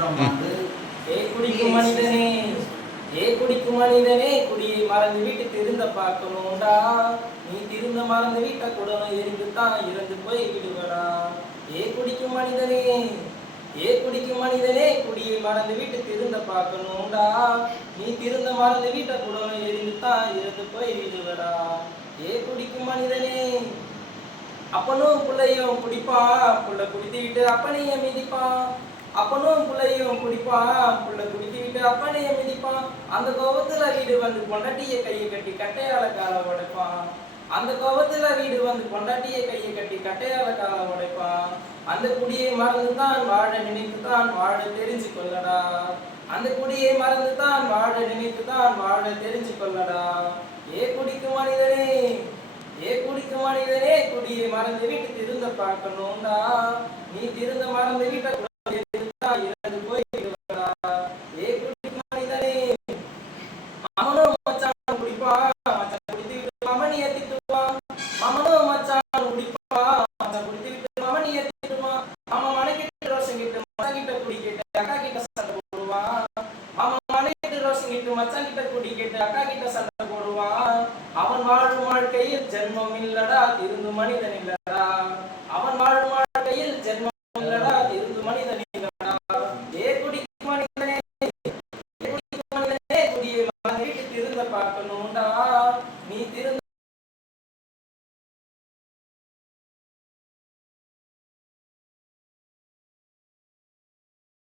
மூன்றாம் ஆண்டு குடிக்கும் மனிதனே, குடிக்கும் மனிதனே, குடியை மறந்து விட்டு திருந்த பார்க்கணும்டா. நீ திருந்த மறந்து விட்ட குடம் எரிந்து தான் இறந்து போய் விடுவடா. குடிக்கும் மனிதனே, குடிக்கும் மனிதனே, குடியை மறந்து விட்டு திருந்த பார்க்கணும்டா. நீ திருந்த மறந்து விட்ட குடம் எரிந்து தான் இறந்து போய் விடுவடா. குடிக்கும் மனிதனே, அப்பனும் பிள்ளையும் குடிப்பான், புள்ள குடித்து விட்டு அப்பனையும் மிதிப்பான். அப்பனும் பிள்ளையும் குடிப்பான், புள்ள குடித்து விட்டு அப்பனையும் மிதிப்பான். அந்த கோபத்துல வீடு வந்து பொண்டாட்டிய கையை கட்டி கட்டையால கால உடைப்பான். அந்த கோபத்துல வீடு வந்து பொண்டாட்டிய கையை கட்டி கட்டையால கால உடைப்பான். அந்த குடியை மறந்துதான் வாழ நினைத்துதான் வாழ தெரிஞ்சு கொள்ளடா. அந்த குடியை மறந்துதான் வாழ நினைத்துதான் வாழ தெரிஞ்சு கொள்ளடா. குடிக்கும் மனிதனே, குடிக்கும் மனிதனே, குடியை மறந்து விட்டு திருந்த பார்க்கணும்டா. நீ திருந்த மறந்து விட்ட இறந்து போய் விடுவடா. குடிக்கும் மனிதனே, மாமனும் மச்சான் குடிப்பான், மச்சான் குடித்து விட்டு மாமனிய திட்டுவான். மாமனும் மச்சான் குடிப்பான், மச்சான் குடித்து விட்டு மாமனிய திட்டுவான். மாமா மனைக்கிட்டு ரோஷம் கிட்டு மச்சான் கிட்ட குடி கேட்டு அக்கா கிட்ட சண்டை போடுவான். மாமா மனைக்கிட்டு ரோஷம் கிட்டு மச்சான் கிட்ட குடி கேட்டு அக்கா கிட்ட சண்டை போடுவான். அவன் வாழும் வாழ்க்கையில் ஜென்மம் இல்லடா, திருந்து மனிதன் இல்லடா. அவன்